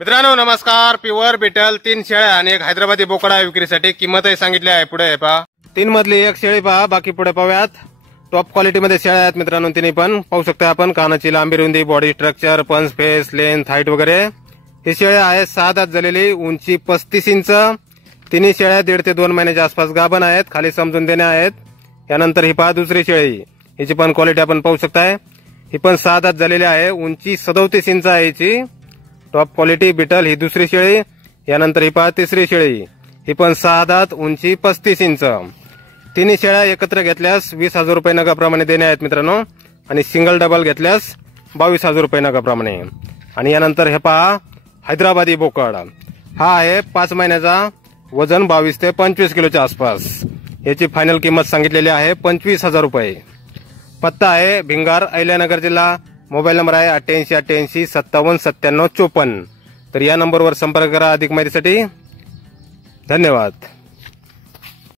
मित्रांनो नमस्कार. Pure beetle 3 शेळ्या आणि एक हैदराबादी बोकडा विक्रीसाठी किंमतही सांगितली आहे. पुढे पहा 3 मधली एक शेळी पहा, बाकी पुढे पाहूयात. टॉप क्वालिटी मध्ये शेळ्या आहेत मित्रांनो. तिन्ही पण पाहू शकता आपण. कानाची लांबी, रुंदी, बॉडी स्ट्रक्चर, पंच फेस, लेंथ, हाईट वगैरे. ही शेळ्या आहे 6 दात झालेली, उंची 35 इंच. तिन्ही शेळ्या 1.5 ते 2 महिन्याच्या आसपास गाभण आहेत. खाली समजून देणे आहेत. यानंतर ही पहा दुसरी शेळी. हिची पण क्वालिटी आपण पाहू शकताय. ही पण 6 दात झालेली आहे, उंची 37 इंच आहे हिची. टॉप क्वालिटी बिटल ही दुसरी शेळी. यानंतर ही पहा तिसरी शेळी. ही पण 6 दात, उंची 35 इंच. तिन्ही शेळ्या एकत्र घेतल्यास 20,000 रुपये नगाप्रमाणे देणे आहेत मित्रांनो. आणि सिंगल डबल घेतल्यास 22,000 रुपये नगाप्रमाणे. आणि यानंतर हे पहा हैदराबादी बोकड. हा आहे 5 महिन्याचा, वजन 22 ते 25 किलोच्या आसपास. याची फायनल किंमत सांगितलेली आहे 25,000 रुपये. पत्ता आहे भिंगार, अहिल्यानगर जिल्हा. मोबाईल नंबर आहे 8888 57 97 54. तर या नंबरवर संपर्क करा अधिक माहितीसाठी. धन्यवाद.